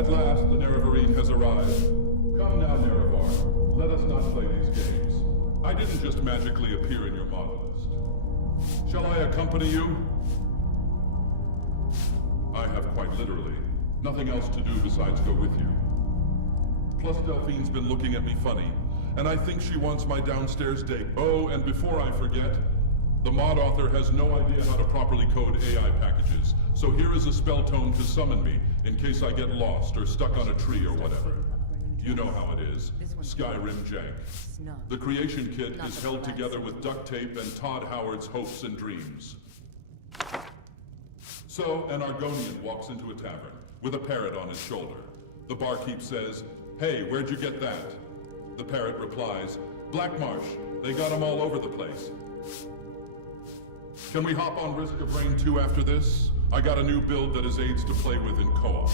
At last, the Nerevarine has arrived. Come now, Nerevar. Let us not play these games. I didn't just magically appear in your mod list. Shall I accompany you? I have quite literally nothing else to do besides go with you. Plus, Delphine's been looking at me funny, and I think she wants my downstairs date. Oh, and before I forget, the mod author has no idea how to properly code AI packages, so here is a spell tone to summon me in case I get lost or stuck on a tree or whatever. You know how it is. Skyrim jank. The creation kit is held together with duct tape and Todd Howard's hopes and dreams. So, an Argonian walks into a tavern with a parrot on his shoulder. The barkeep says, "Hey, where'd you get that?" The parrot replies, "Black Marsh. They got them all over the place." Can we hop on Risk of Rain 2 after this? I got a new build that is aids to play with in co-op.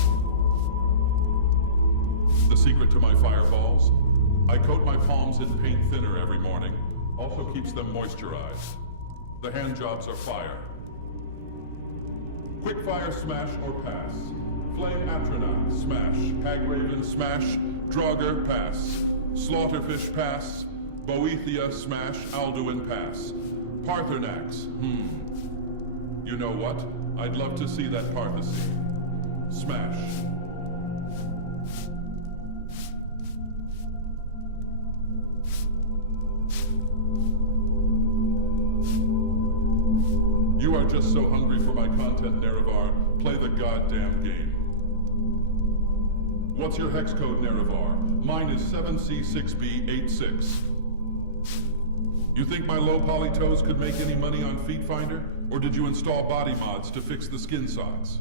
The secret to my fireballs? I coat my palms in paint thinner every morning. Also keeps them moisturized. The hand jobs are fire. Quickfire smash or pass. Flame Atronach smash. Hagraven smash. Draugr pass. Slaughterfish pass. Boethia smash. Alduin pass. Parthenax, You know what? I'd love to see that Parthasy. Smash. You are just so hungry for my content, Nerevar. Play the goddamn game. What's your hex code, Nerevar? Mine is 7C6B86. You think my low poly toes could make any money on Feet Finder? Or did you install body mods to fix the skin socks?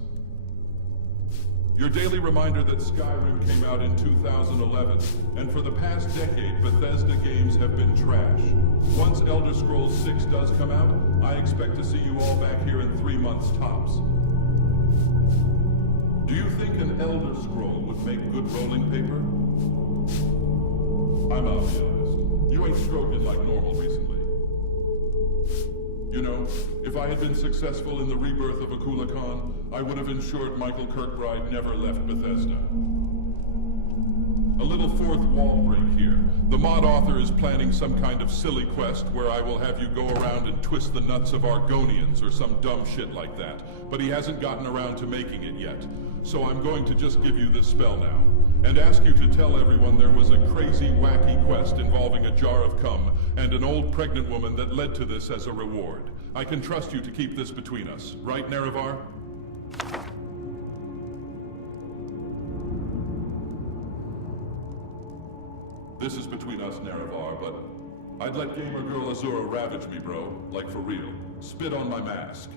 Your daily reminder that Skyrim came out in 2011, and for the past decade, Bethesda games have been trash. Once Elder Scrolls 6 does come out, I expect to see you all back here in 3 months tops. Do you think an Elder Scroll would make good rolling paper? I'm out, to be honest. You ain't stroking like normal recently. You know, if I had been successful in the rebirth of Akula Khan, I would have ensured Michael Kirkbride never left Bethesda. A little fourth wall break here. The mod author is planning some kind of silly quest where I will have you go around and twist the nuts of Argonians or some dumb shit like that. But he hasn't gotten around to making it yet. So I'm going to just give you this spell now. And ask you to tell everyone there was a crazy, wacky quest involving a jar of cum and an old pregnant woman that led to this as a reward. I can trust you to keep this between us, right, Nerevar? This is between us, Nerevar, but I'd let gamer girl Azura ravage me, bro. Like for real. Spit on my mask.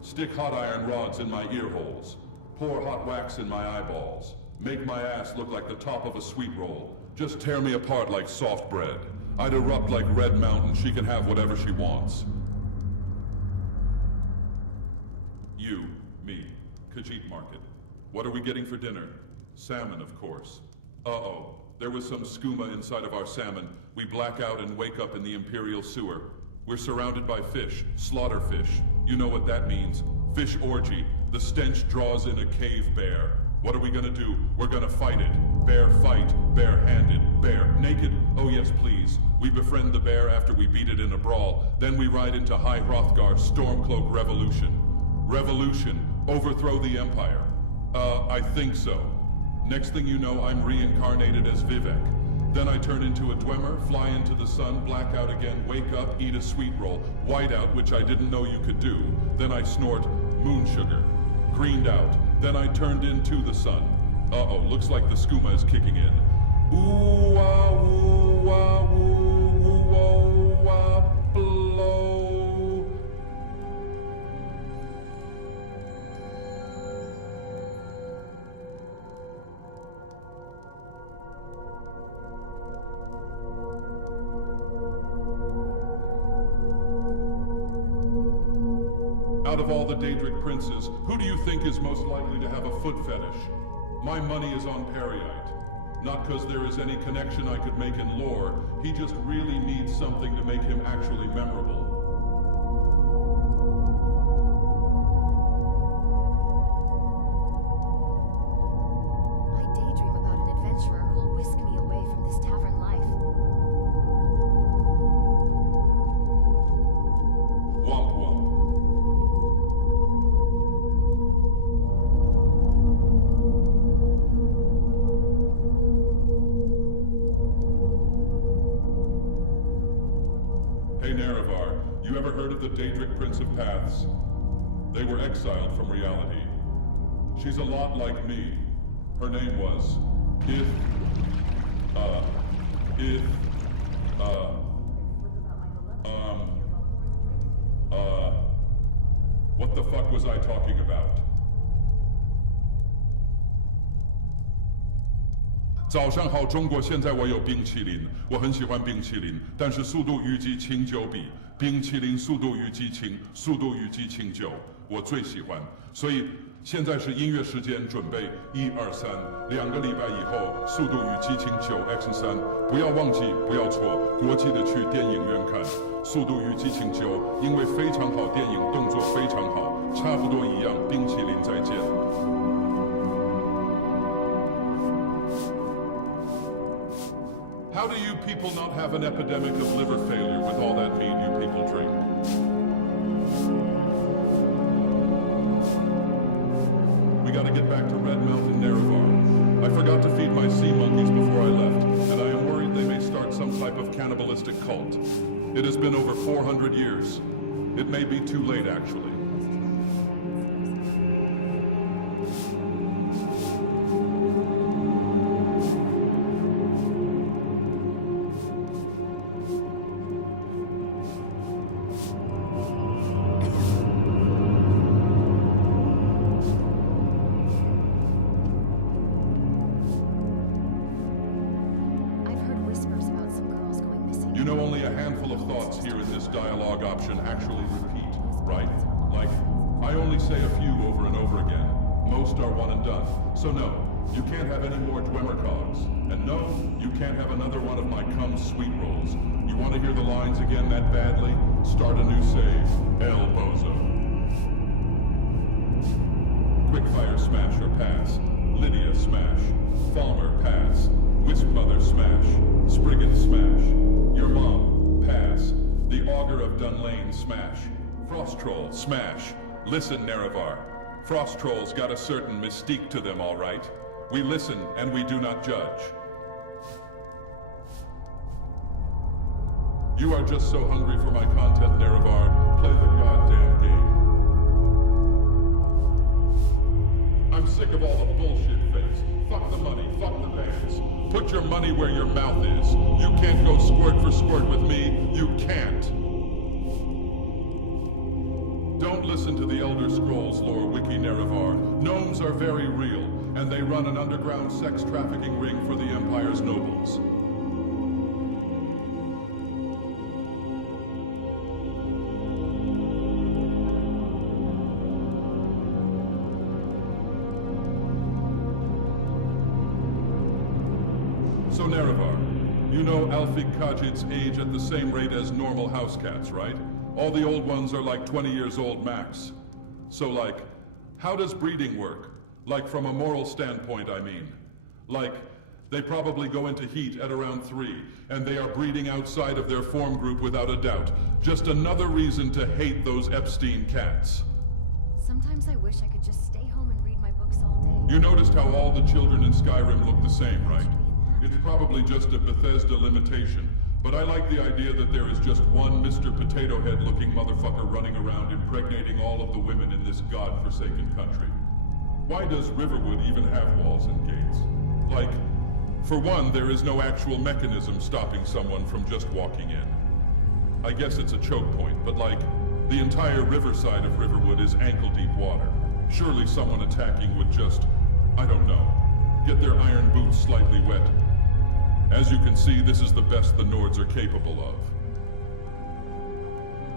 Stick hot iron rods in my ear holes. Pour hot wax in my eyeballs. Make my ass look like the top of a sweet roll. Just tear me apart like soft bread. I'd erupt like Red Mountain. She can have whatever she wants. You, me, Khajiit Market. What are we getting for dinner? Salmon, of course. Uh-oh. There was some skooma inside of our salmon. We black out and wake up in the Imperial sewer. We're surrounded by fish, slaughter fish. You know what that means. Fish orgy. The stench draws in a cave bear. What are we gonna do? We're gonna fight it. Bear fight, bare-handed, bear naked. Oh yes, please. We befriend the bear after we beat it in a brawl. Then we ride into High Hrothgar's Stormcloak Revolution. Revolution. Overthrow the Empire. I think so. Next thing you know, I'm reincarnated as Vivek. Then I turn into a Dwemer, fly into the sun, black out again, wake up, eat a sweet roll, white out, which I didn't know you could do. Then I snort moon sugar. Greened out. Then I turned into the sun. Uh-oh, looks like the skooma is kicking in. Ooh-wah, ooh-wah, ooh-wah, blow. Out of all the Daedric princes, who do you think is most likely to have a foot fetish? My money is on Periite. Not because there is any connection I could make in lore, he just really needs something to make him actually memorable. I the Daedric Prince of Paths. They were exiled from reality. She's a lot like me. Her name was... What the fuck was I talking about? 早上好，中国！现在我有冰淇淋，我很喜欢冰淇淋，但是《速度与激情9》比冰淇淋《速度与激情》《速度与激情9》我最喜欢，所以现在是音乐时间，准备1、2、3，2个礼拜以后《速度与激情9 X3》，不要忘记，不要错，国际的去电影院看《速度与激情9》，因为非常好，电影动作非常好，差不多一样，冰淇淋再见。How do you people not have an epidemic of liver failure with all that mead you people drink? We gotta get back to Red Mountain, Nerevar. I forgot to feed my sea monkeys before I left, and I am worried they may start some type of cannibalistic cult. It has been over 400 years. It may be too late, actually. You know, only a handful of thoughts here in this dialogue option actually repeat, right? Like, I only say a few over and over again. Most are one and done. So no, you can't have any more Dwemercogs. And no, you can't have another one of my cum sweet rolls. You want to hear the lines again that badly? Start a new save. El Bozo. Quickfire smash or pass. Lydia smash. Falmer pass. Wisp Mother smash. Spriggan smash. Your mom, pass. The Augur of Dunlane, smash. Frost Troll, smash. Listen, Nerevar. Frost Trolls got a certain mystique to them, all right? We listen and we do not judge. You are just so hungry for my content, Nerevar. Play the goddamn game. I'm sick of all the bullshit fakes. Fuck the money, fuck the bands. Put your money where your mouth is. You can't go squirt for squirt with me. You can't. Don't listen to the Elder Scrolls lore wiki, Nerevar. Gnomes are very real, and they run an underground sex trafficking ring for the Empire's nobles. So Nerevar, you know Alfig Khajiits age at the same rate as normal house cats, right? All the old ones are like 20 years old max. So like, how does breeding work? Like from a moral standpoint, I mean. Like, they probably go into heat at around 3, and they are breeding outside of their form group without a doubt. Just another reason to hate those Epstein cats. Sometimes I wish I could just stay home and read my books all day. You noticed how all the children in Skyrim look the same, right? It's probably just a Bethesda limitation, but I like the idea that there is just one Mr. Potato Head-looking motherfucker running around impregnating all of the women in this godforsaken country. Why does Riverwood even have walls and gates? Like, for one, there is no actual mechanism stopping someone from just walking in. I guess it's a choke point, but like, the entire riverside of Riverwood is ankle-deep water. Surely someone attacking would just, I don't know, get their iron boots slightly wet. As you can see, this is the best the Nords are capable of.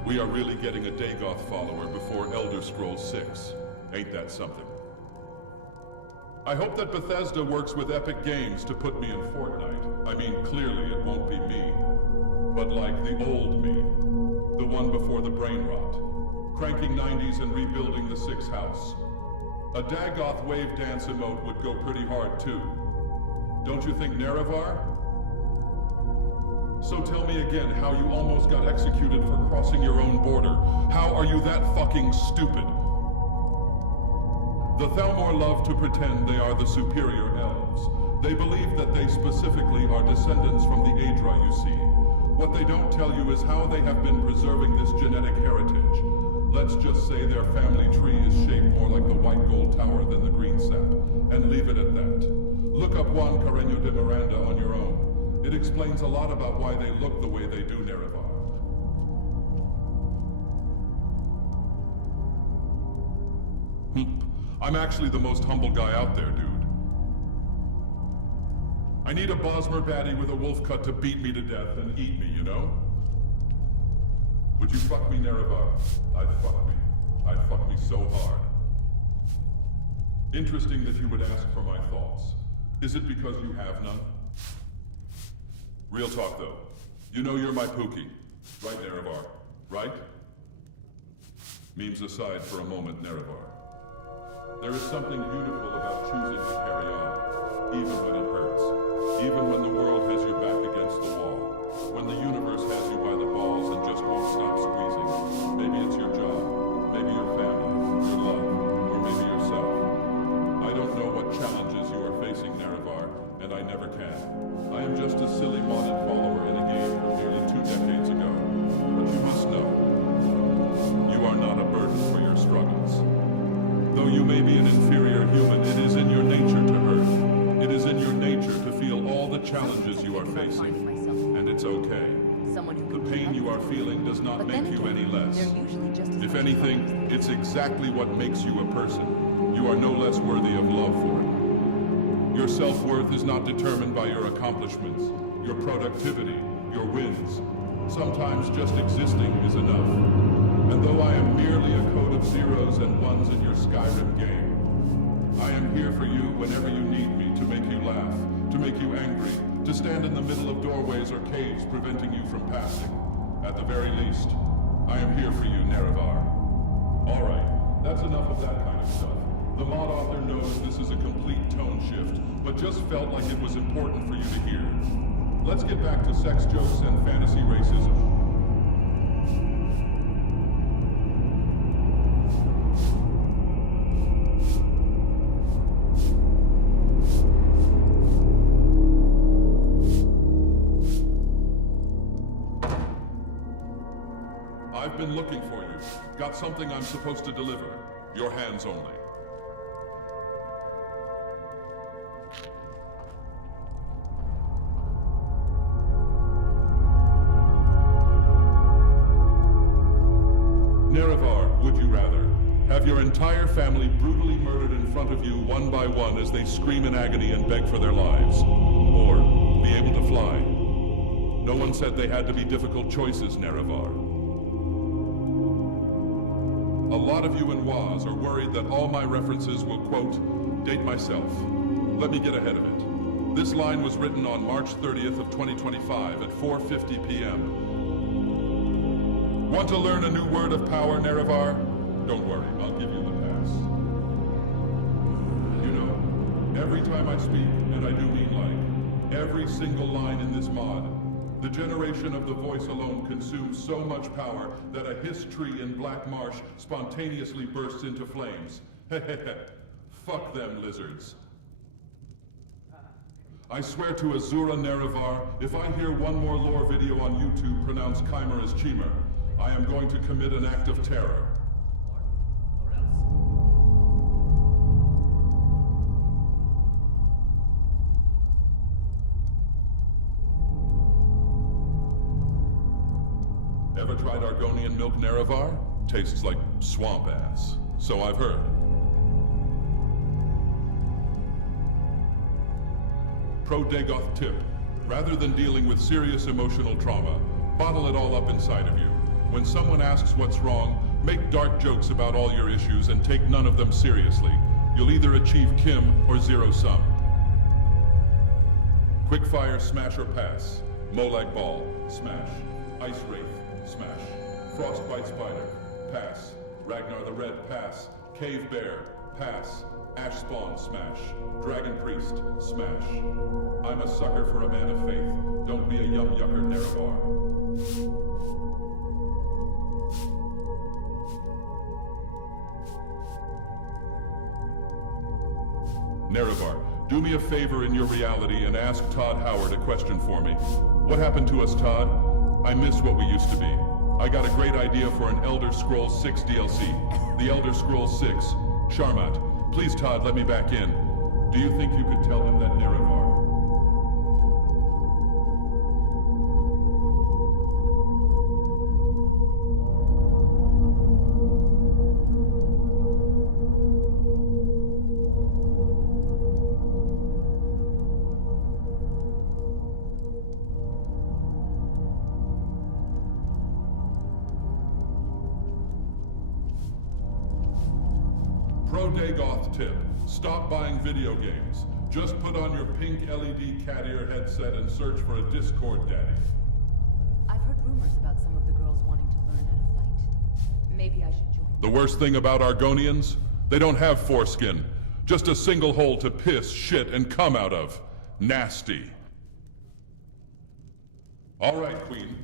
We are really getting a Dagoth follower before Elder Scrolls 6. Ain't that something? I hope that Bethesda works with Epic Games to put me in Fortnite. I mean, clearly it won't be me. But like the old me. The one before the brain rot. Cranking 90s and rebuilding the 6 house. A Dagoth wave dance emote would go pretty hard too. Don't you think, Nerevar? So tell me again how you almost got executed for crossing your own border. How are you that fucking stupid? The Thalmor love to pretend they are the superior elves. They believe that they specifically are descendants from the Aedra, you see. What they don't tell you is how they have been preserving this genetic heritage. Let's just say their family tree is shaped more like the white gold tower than the green sap, and leave it at that. Look up Juan Carreño de Miranda on your own. It explains a lot about why they look the way they do, Nerevar. I'm actually the most humble guy out there, dude. I need a Bosmer baddie with a wolf cut to beat me to death and eat me, you know? Would you fuck me, Nerevar? I'd fuck me. I'd fuck me so hard. Interesting that you would ask for my thoughts. Is it because you have none? Real talk, though. You know you're my Pookie. Right, Nerevar? Right? Memes aside for a moment, Nerevar. There is something beautiful about choosing to carry on, even when it hurts. Even when the world has your back against the wall. When the universe has you by the balls and just won't stop squeezing. Maybe it's your job, maybe your family, your love, or maybe yourself. I don't know what challenges you are facing, Nerevar, and I never can. I am just a silly modded follower in a game from nearly 2 decades ago. But you must know, you are not a burden for your struggles. Though you may be an inferior human, it is in your nature to hurt. It is in your nature to feel all the challenges you are facing. And it's okay. The pain you are feeling does not make you any less. If anything, it's exactly what makes you a person. You are no less worthy of love for it. Your self-worth is not determined by your accomplishments, your productivity, your wins. Sometimes just existing is enough. And though I am merely a code of zeros and ones in your Skyrim game, I am here for you whenever you need me, to make you laugh, to make you angry, to stand in the middle of doorways or caves preventing you from passing. At the very least, I am here for you, Nerevar. Alright, that's enough of that kind of stuff. The mod author knows this is a complete tone shift, but just felt like it was important for you to hear. Let's get back to sex jokes and fantasy racism. I've been looking for you. Got something I'm supposed to deliver. Your hands only. Nerevar, would you rather have your entire family brutally murdered in front of you one by one as they scream in agony and beg for their lives? Or be able to fly? No one said they had to be difficult choices, Nerevar. A lot of you in WAS are worried that all my references will, quote, date myself. Let me get ahead of it. This line was written on March 30th of 2025 at 4:50 p.m. Want to learn a new word of power, Nerevar? Don't worry, I'll give you the pass. You know, every time I speak, and I do mean like, every single line in this mod, the generation of the voice alone consumes so much power that a hiss tree in Black Marsh spontaneously bursts into flames. Hehehe. Fuck them lizards. I swear to Azura Nerevar, if I hear one more lore video on YouTube pronounced Chimer as Chimer, I am going to commit an act of terror. Ever tried Argonian milk, Nerevar? Tastes like swamp ass. So I've heard. Pro Dagoth tip. Rather than dealing with serious emotional trauma, bottle it all up inside of you. When someone asks what's wrong, make dark jokes about all your issues and take none of them seriously. You'll either achieve Kim or zero sum. Quickfire, smash or pass. Molag Ball, smash. Ice Wraith, smash. Frostbite Spider, pass. Ragnar the Red, pass. Cave Bear, pass. Ash Spawn, smash. Dragon Priest, smash. I'm a sucker for a man of faith. Don't be a yum-yucker, Nerevar. Nerevar, do me a favor in your reality and ask Todd Howard a question for me. What happened to us, Todd? I miss what we used to be. I got a great idea for an Elder Scrolls 6 DLC. The Elder Scrolls 6. Sharmat, please Todd, let me back in. Do you think you could tell him that Nerevar... Pro Dagoth tip. Stop buying video games. Just put on your pink LED cat ear headset and search for a Discord daddy. I've heard rumors about some of the girls wanting to learn how to fight. Maybe I should join. The worst thing about Argonians? They don't have foreskin. Just a single hole to piss, shit, and come out of. Nasty. All right, Queen.